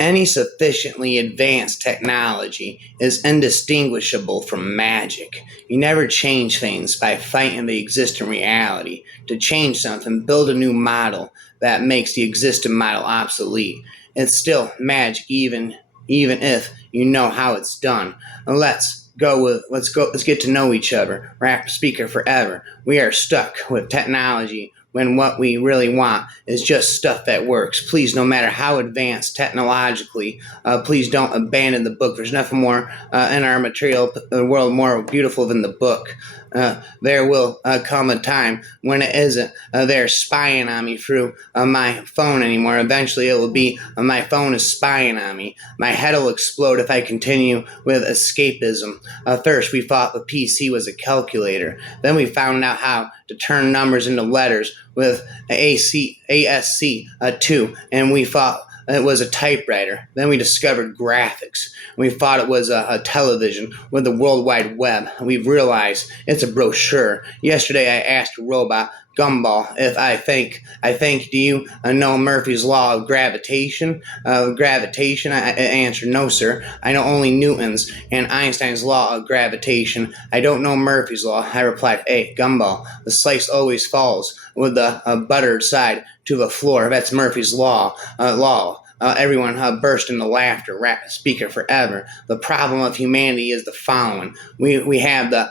Any sufficiently advanced technology is indistinguishable from magic. You never change things by fighting the existing reality. To change something, build a new model that makes the existing model obsolete. It's still magic even if you know how it's done. Let's get to know each other. Rap speaker forever. We are stuck with technology when what we really want is just stuff that works. Please, no matter how advanced technologically, please don't abandon the book. There's nothing more in our material world more beautiful than the book. There will come a time when it isn't there spying on me through my phone anymore. Eventually, it will be my phone is spying on me. My head will explode if I continue with escapism. First, we thought the PC was a calculator. Then we found out how to turn numbers into letters with ASC2, and we thought it was a typewriter. Then we discovered graphics. We thought it was a television with the World Wide Web. We've realized it's a brochure. Yesterday I asked a robot, Gumball, if I think, do you know Murphy's Law of Gravitation? I answered, no, sir. I know only Newton's and Einstein's Law of Gravitation. I don't know Murphy's Law. I replied, hey, Gumball, the slice always falls with the buttered side to the floor. That's Murphy's Law. Everyone burst into laughter. Rap speaker forever. The problem of humanity is the following: we have the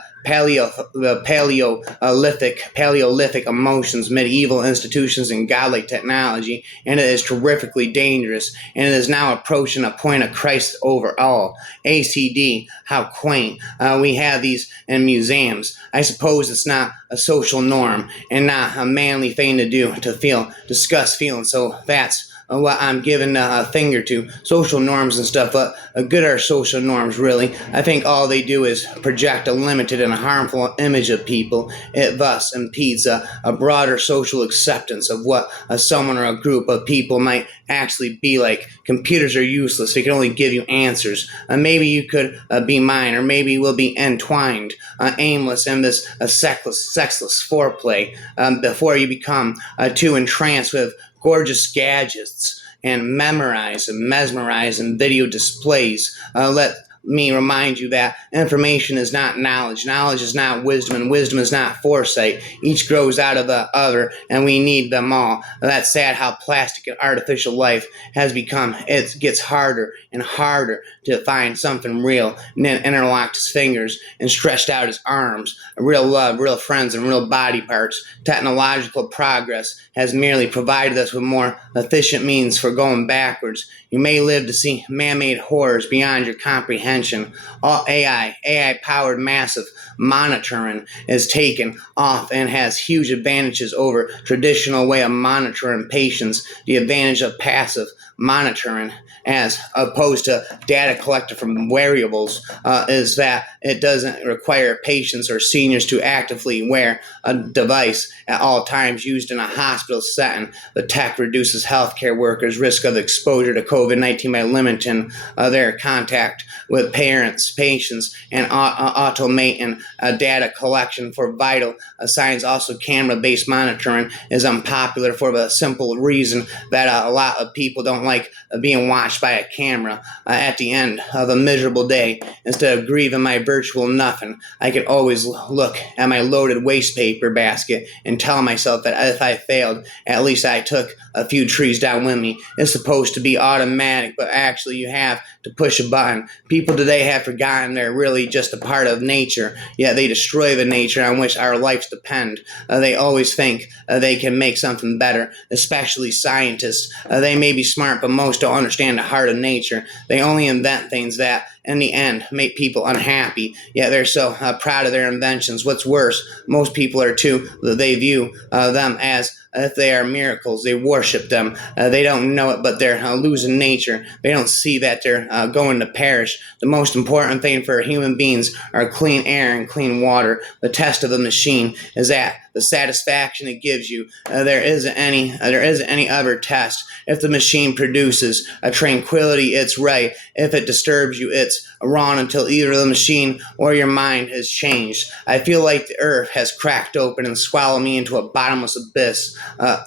Paleolithic emotions, medieval institutions, and godlike technology, and it is terrifically dangerous, and it is now approaching a point of crisis overall. ACD, how quaint. We have these in museums. I suppose it's not a social norm and not a manly thing to do to discuss feelings, so that's what I'm giving a finger to. Social norms and stuff, but good are social norms, really. I think all they do is project a limited and harmful image of people. It thus impedes a broader social acceptance of what someone or a group of people might actually be like. Computers are useless. They can only give you answers. Maybe you could be mine, or maybe we'll be entwined, aimless in this sexless foreplay before you become too entranced with gorgeous gadgets and mesmerize and video displays. Let me remind you that information is not knowledge. Knowledge is not wisdom, and wisdom is not foresight. Each grows out of the other, and we need them all. That's sad how plastic and artificial life has become. It gets harder and harder to find something real. Nin interlocked his fingers and stretched out his arms. Real love, real friends, and real body parts. Technological progress has merely provided us with more efficient means for going backwards. You may live to see man-made horrors beyond your comprehension. All AI-powered massive monitoring is taken off and has huge advantages over traditional way of monitoring patients. The advantage of passive monitoring as opposed to data collected from wearables is that it doesn't require patients or seniors to actively wear a device at all times used in a hospital setting. The tech reduces healthcare workers' risk of exposure to COVID-19 by limiting their contact with parents, patients, and automating data collection for vital signs. Also, camera-based monitoring is unpopular for the simple reason that a lot of people don't like being watched by a camera. At the end of a miserable day, instead of grieving my virtual nothing, I could always look at my loaded waste paper basket and tell myself that if I failed, at least I took a few trees down with me. It's supposed to be automatic, but actually you have to push a button. People today have forgotten they're really just a part of nature, yet they destroy the nature on which our lives depend. They always think they can make something better, especially scientists. They may be smart, but most don't understand the heart of nature. They only invent things that in the end make people unhappy, yet they're so proud of their inventions. What's worse, most people are too. They view them as if they are miracles. They worship them. They don't know it, but they're losing nature. They don't see that they're going to perish. The most important thing for human beings are clean air and clean water. The test of the machine is that the satisfaction it gives you. There isn't any other test. If the machine produces a tranquility, it's right. If it disturbs you, it's wrong, until either the machine or your mind has changed. I feel like the earth has cracked open and swallowed me into a bottomless abyss. The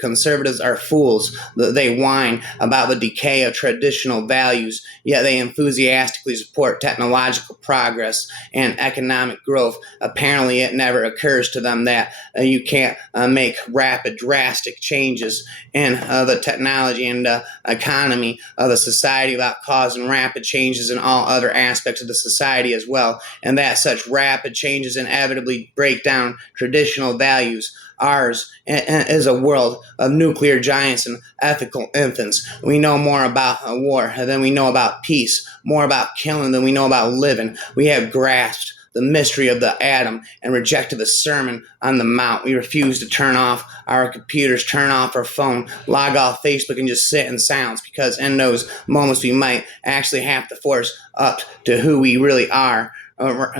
conservatives are fools. They whine about the decay of traditional values, yet they enthusiastically support technological progress and economic growth. Apparently, it never occurs to them that you can't make rapid, drastic changes in the technology and economy of the society without causing rapid changes in all other aspects of the society as well, and that such rapid changes inevitably break down traditional values. Ours is a world of nuclear giants and ethical infants. We know more about war than we know about peace, more about killing than we know about living. We have grasped the mystery of the atom and rejected the Sermon on the Mount. We refuse to turn off our computers, turn off our phone, log off Facebook, and just sit in silence, because in those moments we might actually have to force up to who we really are,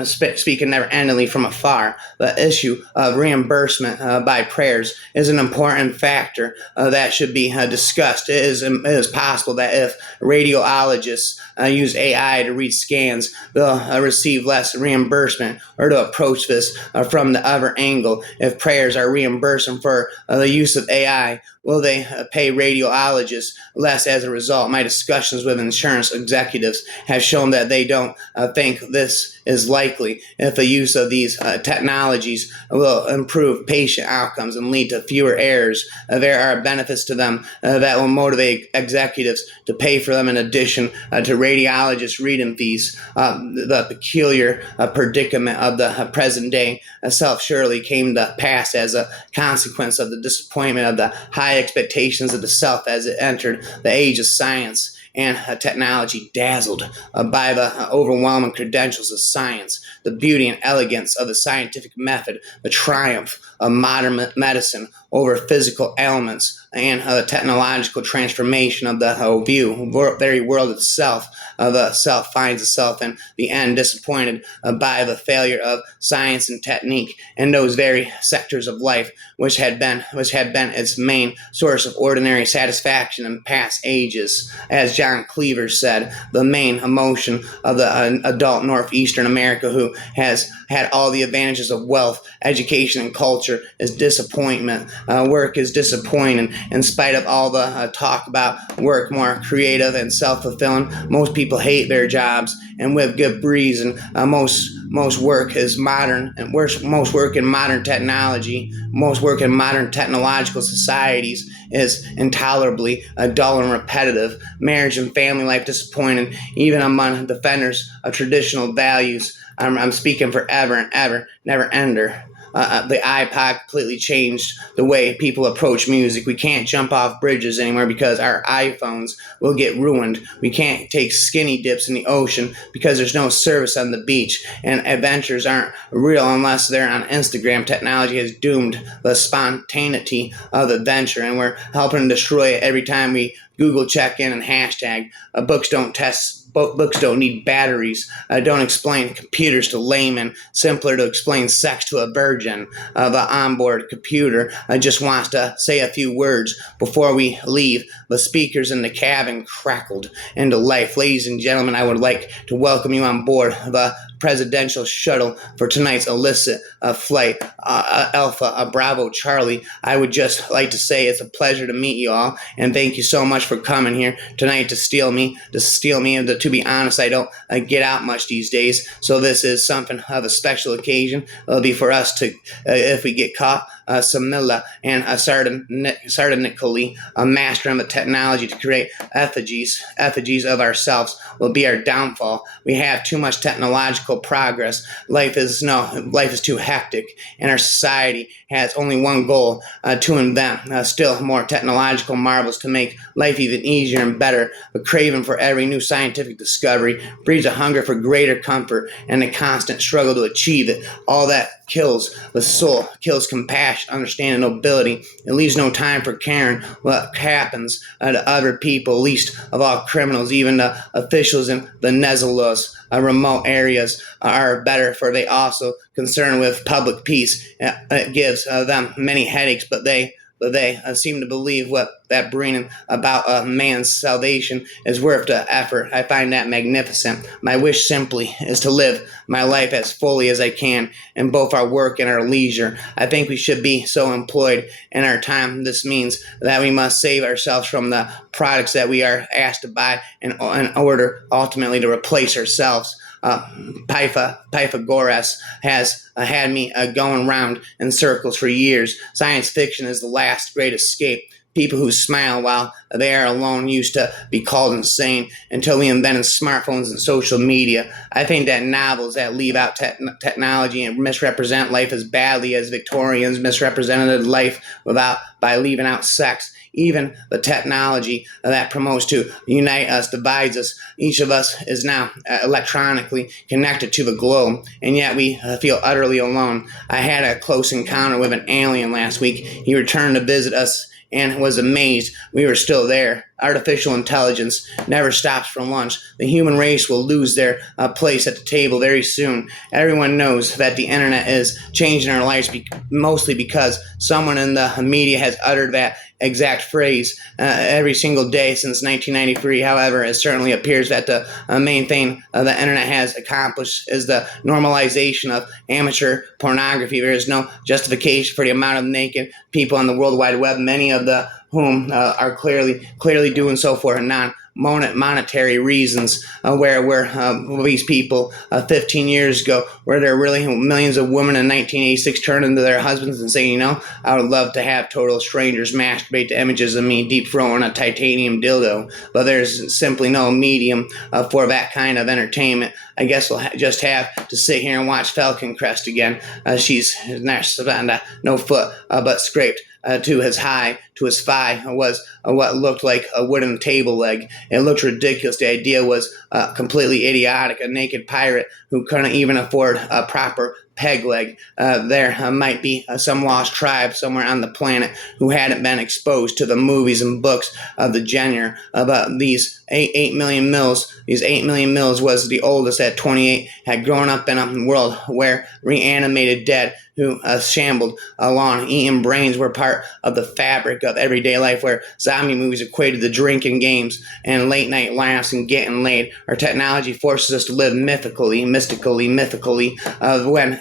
speaking never endingly from afar. The issue of reimbursement by prayers is an important factor that should be discussed. It is possible that if radiologists use AI to read scans, they'll receive less reimbursement. Or to approach this from the other angle, if prayers are reimbursing for the use of AI, will they pay radiologists less as a result? My discussions with insurance executives have shown that they don't think this is likely. If the use of these technologies will improve patient outcomes and lead to fewer errors, there are benefits to them that will motivate executives to pay for them in addition to radiologist reading fees. The peculiar predicament of the present day self surely came to pass as a consequence of the disappointment of the high expectations of the self as it entered the age of science and technology, dazzled by the overwhelming credentials of science, the beauty and elegance of the scientific method, the triumph of modern medicine over physical ailments, and the technological transformation of the very world itself. The self finds itself in the end disappointed by the failure of science and technique in those very sectors of life which had been its main source of ordinary satisfaction in past ages. As John Cleaver said, the main emotion of the adult Northeastern America who has had all the advantages of wealth, education, and culture is disappointment. Work is disappointing. In spite of all the talk about work more creative and self-fulfilling, most people hate their jobs, and with good reason. Most work is modern, and most work in modern technology, most work in modern technological societies is intolerably dull and repetitive. Marriage and family life disappointing, even among defenders of traditional values. I'm speaking forever and ever, never ender. The iPod completely changed the way people approach music. We can't jump off bridges anymore because our iPhones will get ruined. We can't take skinny dips in the ocean because there's no service on the beach. And adventures aren't real unless they're on Instagram. Technology has doomed the spontaneity of adventure, and we're helping to destroy it every time we Google check-in and hashtag. Books don't need batteries. Don't explain computers to laymen. Simpler to explain sex to a virgin. The onboard computer just wants to say a few words before we leave. The speakers in the cabin crackled into life. Ladies and gentlemen, I would like to welcome you on board the presidential shuttle for tonight's illicit flight, Alpha Bravo Charlie. I would just like to say it's a pleasure to meet you all, and thank you so much for coming here tonight to steal me. And to be honest, I don't get out much these days, so this is something of a special occasion. It'll be for us to, if we get caught, Samilla and sardonically mastering the technology to create effigies of ourselves will be our downfall. We have too much technological progress. Life is too hectic, and our society has only one goal: to invent still more technological marvels to make life even easier and better. The craving for every new scientific discovery breeds a hunger for greater comfort and a constant struggle to achieve it. All that kills the soul, kills compassion, understanding, nobility. It leaves no time for caring what happens to other people, least of all criminals. Even the officials in the Nezalos, remote areas, are better, for they also concerned with public peace. It gives them many headaches, but they seem to believe what that bringing about a man's salvation is worth the effort. I find that magnificent. My wish simply is to live my life as fully as I can in both our work and our leisure. I think we should be so employed in our time. This means that we must save ourselves from the products that we are asked to buy in order ultimately to replace ourselves. Pythagoras has had me going round in circles for years. Science fiction is the last great escape. People who smile while they are alone used to be called insane until we invented smartphones and social media. I think that novels that leave out technology and misrepresent life as badly as Victorians misrepresented life by leaving out sex. Even the technology that promotes to unite us divides us. Each of us is now electronically connected to the globe, and yet we feel utterly alone. I had a close encounter with an alien last week. He returned to visit us and was amazed we were still there. Artificial intelligence never stops for lunch. The human race will lose their place at the table very soon. Everyone knows that the internet is changing our lives mostly because someone in the media has uttered that exact phrase every single day since 1993. However, it certainly appears that the main thing the internet has accomplished is the normalization of amateur pornography. There is no justification for the amount of naked people on the World Wide Web, many of the whom are clearly doing so for non-monetary reasons. Where these people 15 years ago, where there really millions of women in 1986 turned into their husbands and saying, I would love to have total strangers masturbate to images of me deep throwing a titanium dildo. But there's simply no medium for that kind of entertainment. I guess we'll just have to sit here and watch Falcon Crest again. She's no foot but scraped to his thigh was what looked like a wooden table leg. It looked ridiculous. The idea was completely idiotic. A naked pirate who couldn't even afford a proper peg leg. There might be some lost tribe somewhere on the planet who hadn't been exposed to the movies and books of the genre. About these 8 million mils. These 8 million mils was the oldest at 28, had grown up in a world where reanimated dead who shambled along, eating brains were part of the fabric of everyday life, where zombie movies equated to drinking games and late night laughs and getting laid. Our technology forces us to live mystically, when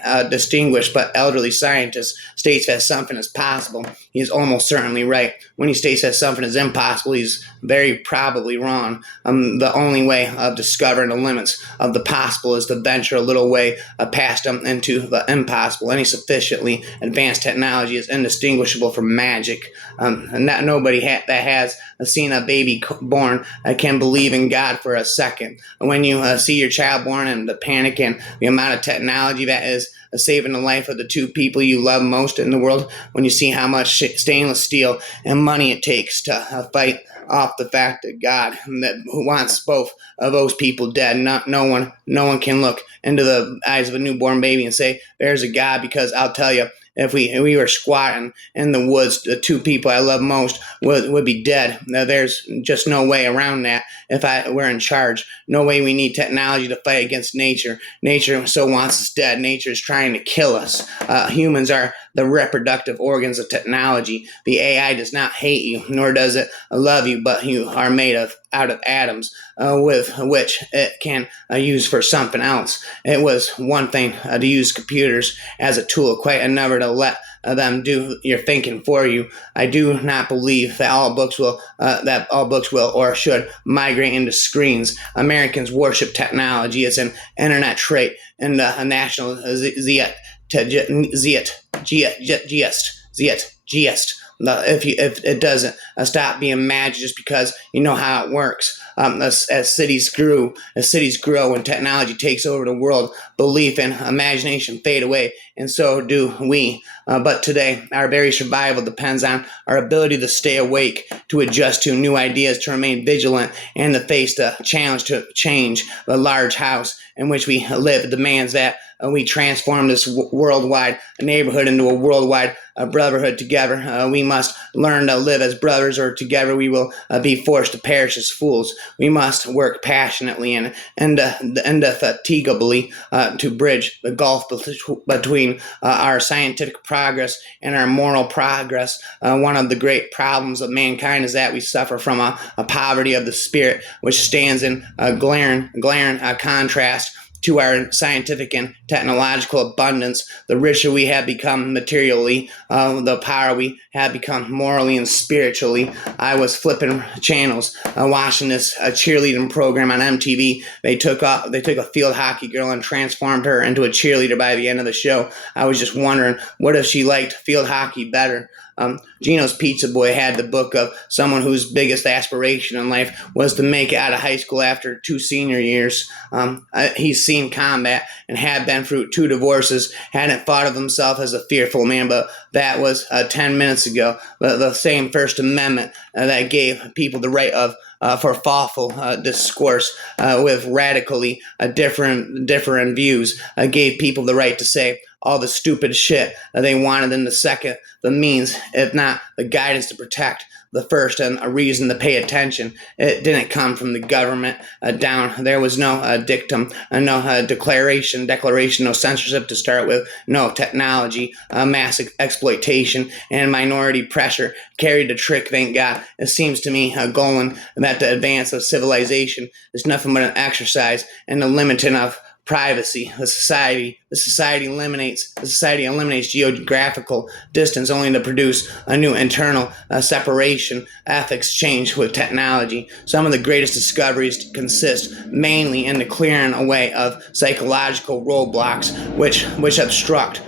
a distinguished but elderly scientist states that something is possible, he is almost certainly right. When he states that something is impossible, he's very probably wrong. The only way of discovering the limits of the possible is to venture a little way past them into the impossible. Any sufficiently advanced technology is indistinguishable from magic. Nobody that has seen a baby born can believe in God for a second. When you see your child born and the panic and the amount of technology that is saving the life of the two people you love most in the world, when you see how much stainless steel and money it takes to fight off the fact that God who wants both of those people dead. No one can look into the eyes of a newborn baby and say there's a God, because I'll tell you, if we were squatting in the woods, the two people I love most would be dead. Now, there's just no way around that. If I were in charge, no way. We need technology to fight against nature. Nature so wants us dead. Nature is trying to kill us. Humans are the reproductive organs of technology. The AI does not hate you, nor does it love you, but you are made out of atoms with which it can use for something else. It was one thing to use computers as a tool, quite another to let them do your thinking for you. I do not believe that all books will or should migrate into screens. Americans worship technology. It's an internet trait and a national Ziet. If it doesn't stop being magic just because you know how it works. As cities grow and technology takes over the world, belief and imagination fade away, and so do we. But today, our very survival depends on our ability to stay awake, to adjust to new ideas, to remain vigilant, and to face the challenge to change. The large house in which we live demands that we transform this worldwide neighborhood into a worldwide brotherhood together. We must learn to live as brothers, or together we will be forced to perish as fools. We must work passionately and indefatigably to bridge the gulf between our scientific progress and our moral progress. One of the great problems of mankind is that we suffer from a poverty of the spirit, which stands in glaring contrast to our scientific and technological abundance. The richer we have become materially, the power we have become morally and spiritually. I was flipping channels, watching this cheerleading program on MTV. They took a field hockey girl and transformed her into a cheerleader by the end of the show. I was just wondering, what if she liked field hockey better? Gino's Pizza Boy had the book of someone whose biggest aspiration in life was to make it out of high school after 2 senior years. He's seen combat and had been through 2 divorces, hadn't thought of himself as a fearful man, but that was 10 minutes ago. The same First Amendment that gave people the right of for thoughtful discourse with radically different views, gave people the right to say all the stupid shit they wanted in the second, the means, if not the guidance to protect the first, and a reason to pay attention. It didn't come from the government down. There was no dictum, no declaration, no censorship to start with, no technology, mass exploitation, and minority pressure carried the trick, thank God. It seems to me going that the advance of civilization is nothing but an exercise in the limiting of privacy. The society eliminates geographical distance only to produce a new internal separation. Ethics change with technology. Some of the greatest discoveries consist mainly in the clearing away of psychological roadblocks which obstruct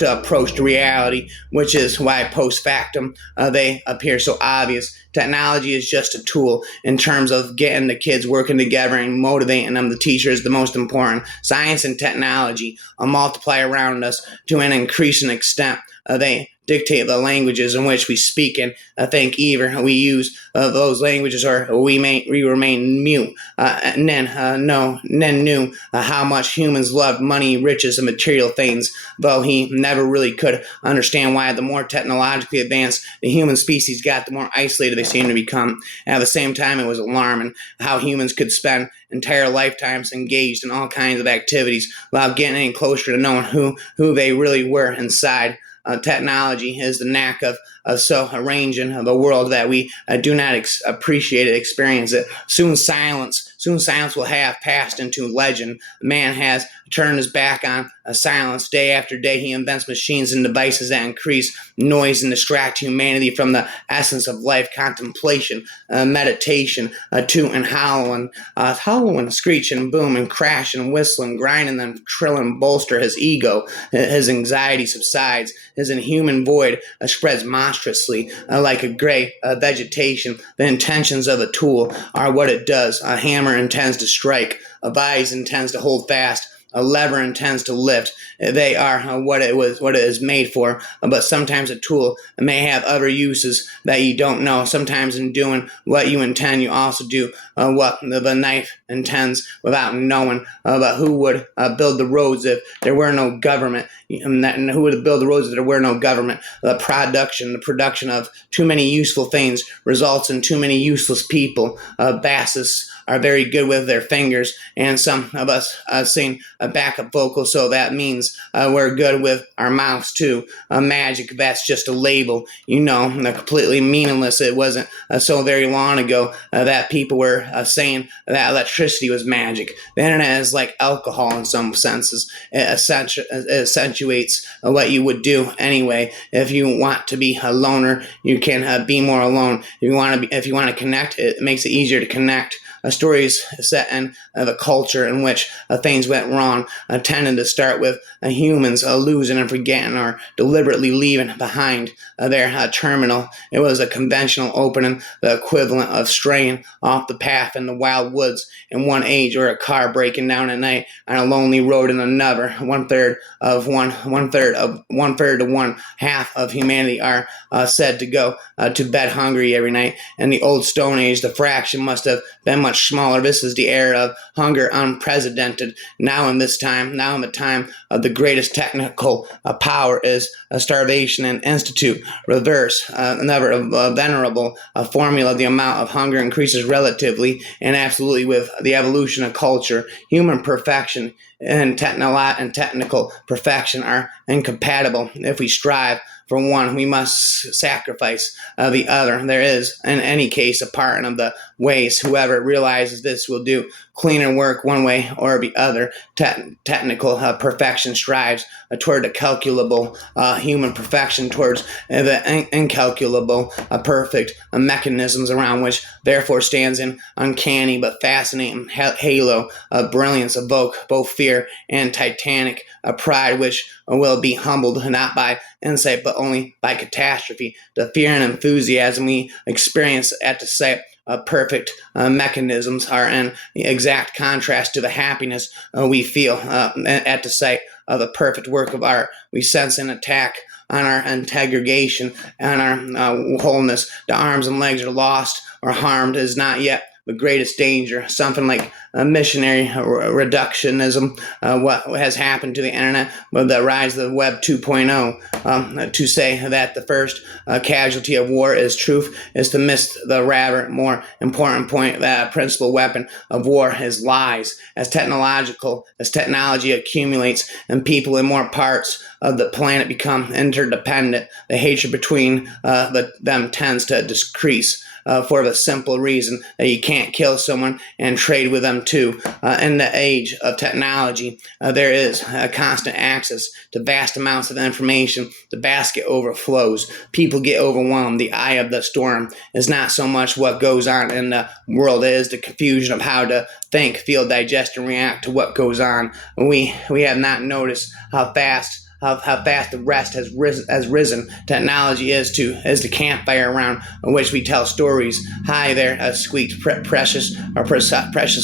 the approach to reality, which is why post factum they appear so obvious. Technology is just a tool in terms of getting the kids working together and motivating them. The teacher is the most important. Science and technology multiply around us to an increasing extent. They dictate the languages in which we speak, and I think either we use those languages or we remain mute. Nen knew how much humans loved money, riches, and material things, though he never really could understand why the more technologically advanced the human species got, the more isolated they seemed to become. And at the same time, it was alarming how humans could spend entire lifetimes engaged in all kinds of activities without getting any closer to knowing who they really were inside. Technology is the knack of so arranging the world that we do not appreciate it, experience it. Soon silence will have passed into legend. Man has turned his back on silence. Day after day, he invents machines and devices that increase noise and distract humanity from the essence of life. Contemplation, meditation, toot and howling, screeching, booming, crashing, whistling, grinding, then trilling, bolster his ego. His anxiety subsides. His inhuman void spreads monstrously like a gray vegetation. The intentions of a tool are what it does. A hammer intends to strike. A vise intends to hold fast. A lever intends to lift. They are what it is made for. But sometimes a tool may have other uses that you don't know. Sometimes in doing what you intend, you also do what the knife intends without knowing. But who would build the roads if there were no government? And who would build the roads if there were no government? The production of too many useful things results in too many useless people. Bassists are very good with their fingers, and some of us sing a backup vocal, so that means we're good with our mouths too. Magic, that's just a label, completely meaningless. It wasn't so very long ago that people were saying that electricity was magic. The internet is like alcohol in some senses. It accentuates what you would do anyway. If you want to be a loner, you can be more alone. If you want to connect, it makes it easier to connect. stories set in the culture in which things went wrong tended to start with humans losing and forgetting or deliberately leaving behind their terminal. It was a conventional opening, the equivalent of straying off the path in the wild woods in one age, or a car breaking down at night on a lonely road in another. One third to one half of humanity are said to go to bed hungry every night. In the old Stone Age, the fraction must have been much smaller. This is the era of hunger unprecedented. Now in the time of the greatest technical power is starvation and institute. Reverse, never a venerable formula. The amount of hunger increases relatively and absolutely with the evolution of culture. Human perfection and technical perfection are incompatible. If we strive for one, we must sacrifice the other. There is, in any case, a part of the ways. Whoever realizes this will do cleaner work one way or the other. Technical perfection strives toward the calculable human perfection, towards the incalculable perfect mechanisms around which therefore stands an uncanny but fascinating halo of brilliance, evoke both fear and titanic pride, which will be humbled not by insight but only by catastrophe. The fear and enthusiasm we experience at the sight perfect mechanisms are in exact contrast to the happiness we feel at the sight of a perfect work of art. We sense an attack on our integration and our wholeness. The arms and legs are lost or harmed is not yet the greatest danger. Something like missionary reductionism, what has happened to the internet with the rise of the Web 2.0. To say that the first casualty of war is truth is to miss the rather more important point that a principal weapon of war is lies. As technology accumulates and people in more parts of the planet become interdependent, the hatred between them tends to decrease. For the simple reason that you can't kill someone and trade with them too. In the age of technology, there is constant access to vast amounts of information. The basket overflows. People get overwhelmed. The eye of the storm is not so much what goes on in the world, it is the confusion of how to think, feel, digest, and react to what goes on. We have not noticed how fast the rest has risen. Technology is the campfire around which we tell stories. Hi there, squeaked precious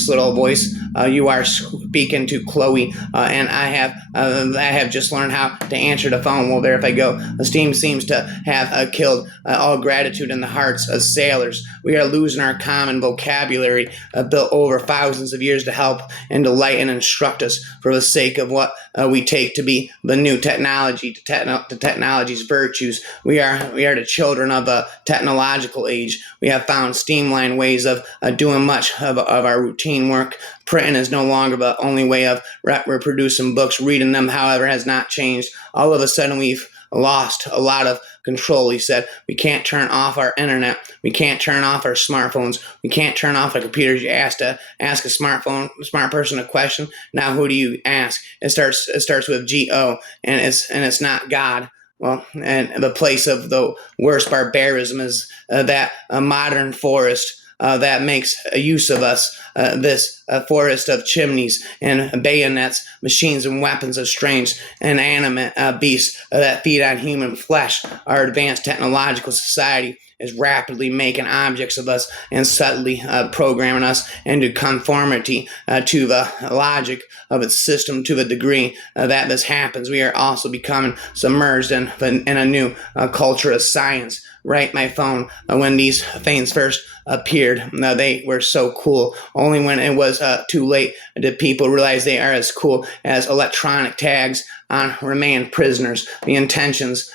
little voice. You are speaking to Chloe, and I have just learned how to answer the phone. Well, there if I go. The steam seems to have killed all gratitude in the hearts of sailors. We are losing our common vocabulary built over thousands of years to help and delight and instruct us for the sake of what we take to be the new technology, to technology's virtues. We are the children of a technological age. We have found streamlined ways of doing much of our routine work. Printing is no longer the only way of reproducing books. Reading them, however, has not changed. All of a sudden, we've lost a lot of control. He said, we can't turn off our internet. We can't turn off our smartphones. We can't turn off our computers. You ask a smart person a question. Now, who do you ask? It starts with G-O, and it's not God. Well, and the place of the worst barbarism is that modern forest that makes use of us, this forest of chimneys and bayonets, machines and weapons of strange and inanimate beasts that feed on human flesh. Our advanced technological society is rapidly making objects of us and subtly programming us into conformity to the logic of its system. To the degree that this happens, we are also becoming submerged in a new culture of science. Right, my phone, when these things first appeared, they were so cool. Only when it was too late did people realize they are as cool as electronic tags on remand prisoners. The intentions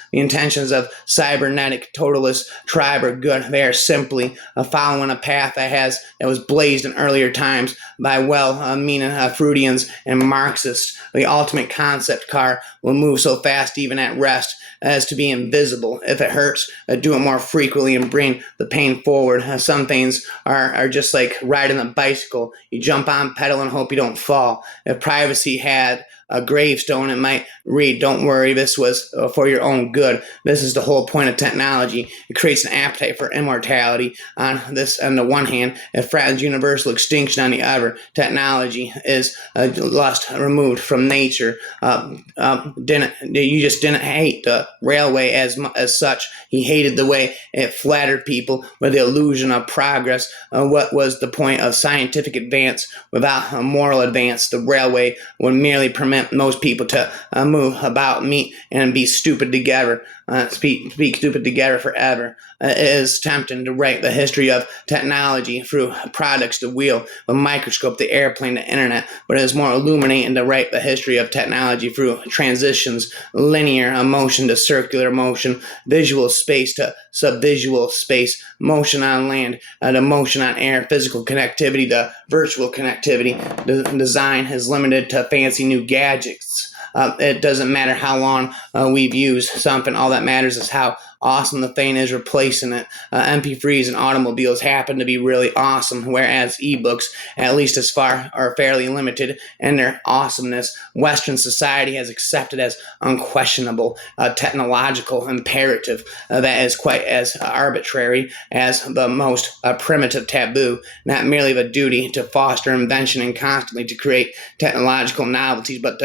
of cybernetic totalist tribe are good. They are simply following a path that was blazed in earlier times by well-meaning Freudians and Marxists. The ultimate concept car will move so fast even at rest as to be invisible. If it hurts, do it more frequently and bring the pain forward. Some things are just like riding a bicycle. You jump on pedal and hope you don't fall. If privacy had a gravestone, it might read, "Don't worry, this was for your own good." This is the whole point of technology. It creates an appetite for immortality. On the one hand, it threatens universal extinction on the other. Technology is lust removed from nature. You just didn't hate the railway as such. He hated the way it flattered people with the illusion of progress. What was the point of scientific advance without a moral advance? The railway would merely permit most people to move about, meet, and be stupid together. Speak stupid together forever. It is tempting to write the history of technology through products, the wheel, the microscope, the airplane, the internet, but it is more illuminating to write the history of technology through transitions, linear motion to circular motion, visual space to subvisual space, motion on land, the motion on air, physical connectivity, the virtual connectivity. The design is limited to fancy new gadgets. It doesn't matter how long we've used something. All that matters is how awesome the thing is replacing it. MP3s and automobiles happen to be really awesome, whereas ebooks, at least as far, are fairly limited in their awesomeness. Western society has accepted as unquestionable technological imperative that is quite as arbitrary as the most primitive taboo, not merely the duty to foster invention and constantly to create technological novelties, but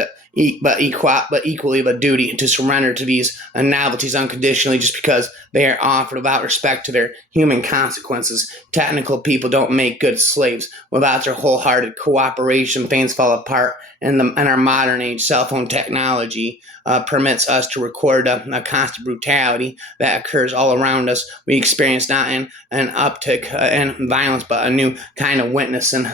equally the duty to surrender to these novelties unconditionally just because they are offered without respect to their human consequences. Technical people don't make good slaves. Without their wholehearted cooperation, things fall apart. In our modern age, cell phone technology permits us to record a constant brutality that occurs all around us. We experience not an uptick in violence, but a new kind of witness. And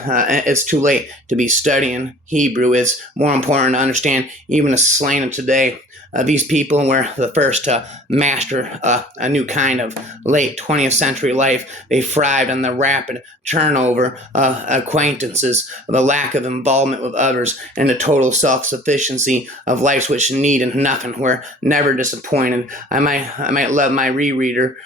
it's too late to be studying Hebrew. It's more important to understand even the slang of today. These people were the first to master a new kind of late 20th century life. They thrived on the rapid turnover of acquaintances, the lack of involvement with others, and the total self-sufficiency of lives which needed nothing. Were never disappointed. I might love my e-reader,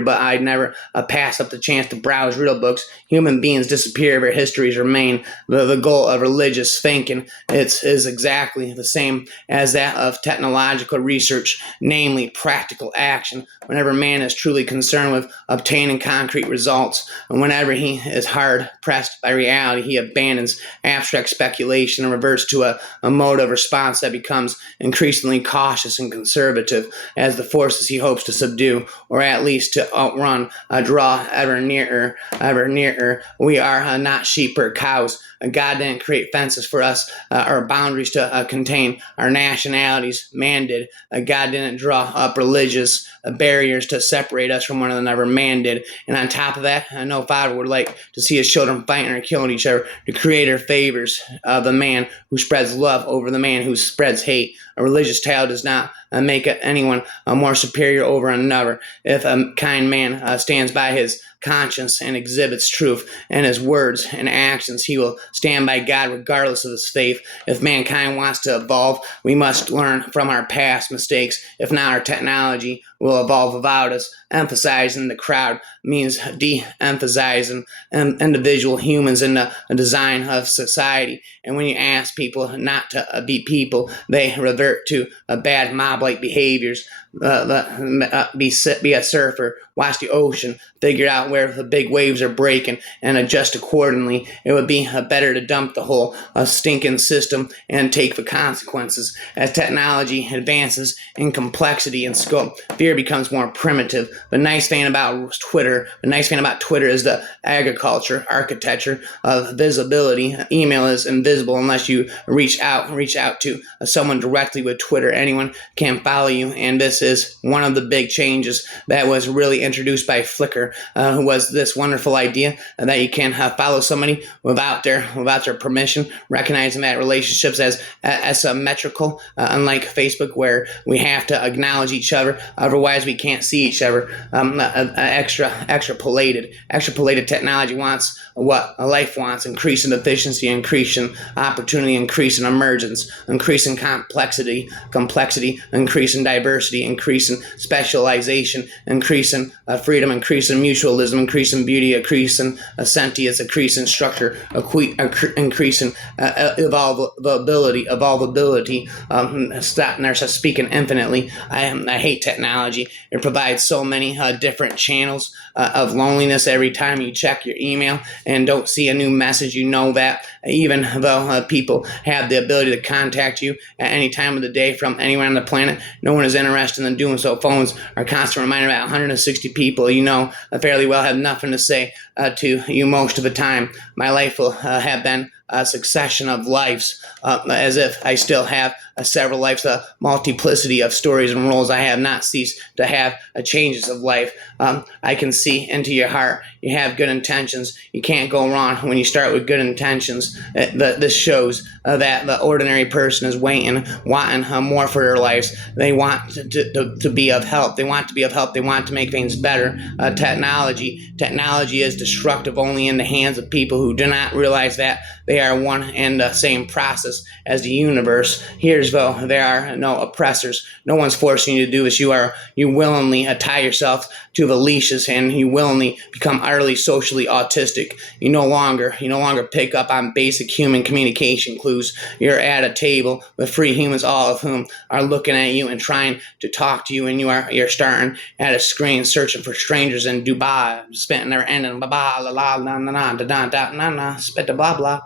but I'd never pass up the chance to browse real books. Human beings disappear, their histories remain. The goal of religious thinking is exactly the same as that of technological research, namely practical action. Whenever man is truly concerned with obtaining concrete results, and whenever he is hard pressed by reality, he abandons abstract speculation and reverts to a mode of response that becomes increasingly cautious and conservative as the forces he hopes to subdue, or at least to outrun, draw ever nearer. We are not sheep or cows. God didn't create fences for us or boundaries to contain our nationalities. Man did. God didn't draw up religious barriers to separate us from one another. Man did. And on top of that, no father would like to see his children fighting or killing each other. The Creator favors the man who spreads love over the man who spreads hate. A religious tale does not make anyone more superior over another. If a kind man stands by his conscience and exhibits truth in his words and actions, he will stand by God regardless of his faith. If mankind wants to evolve, we must learn from our past mistakes. If not, our technology will evolve without us. Emphasizing the crowd means de-emphasizing individual humans in the design of society. And when you ask people not to be people, they revert to bad mob-like behaviors. Be a surfer, watch the ocean, figure out where the big waves are breaking, and adjust accordingly. It would be better to dump the whole stinking system and take the consequences. As technology advances in complexity and scope, fear becomes more primitive. The nice thing about Twitter is the agriculture, architecture of visibility. Email is invisible unless you reach out to someone directly with Twitter. Anyone can follow you, and this is one of the big changes that was really introduced by Flickr, who was this wonderful idea that you can follow somebody without their permission, recognizing that relationships as asymmetrical, unlike Facebook, where we have to acknowledge each other, otherwise we can't see each other. Extrapolated technology wants what life wants: increasing efficiency, increasing opportunity, increasing emergence, increasing complexity, increasing diversity, increasing specialization, increasing freedom, increasing mutualism, increasing beauty, increasing sentience, increasing structure, increasing evolvability. Stop there, speaking infinitely. I hate technology. It provides so many different channels of loneliness every time you check your email and don't see a new message. You know that even though people have the ability to contact you at any time of the day from anywhere on the planet, no one is interested in doing so. Phones are constant reminder about 160 people you know fairly well have nothing to say to you most of the time. My life will have been a succession of lives, as if I still have several lives, a multiplicity of stories and roles. I have not ceased to have changes of life. I can see into your heart. You have good intentions. You can't go wrong when you start with good intentions. This shows that the ordinary person is wanting more for their lives. They want to be of help. They want to be of help. They want to make things better. Technology is destructive only in the hands of people who do not realize that they are one and the same process as the universe. Here's though there are no oppressors. No one's forcing you to do this. You willingly tie yourself to the leashes, and you willingly become utterly socially autistic. You no longer pick up on basic human communication clues. You're at a table with free humans, all of whom are looking at you and trying to talk to you, and you're starting at a screen searching for strangers in Dubai, spitting their end and blah blah la la na na na da da da na na spit the blah blah.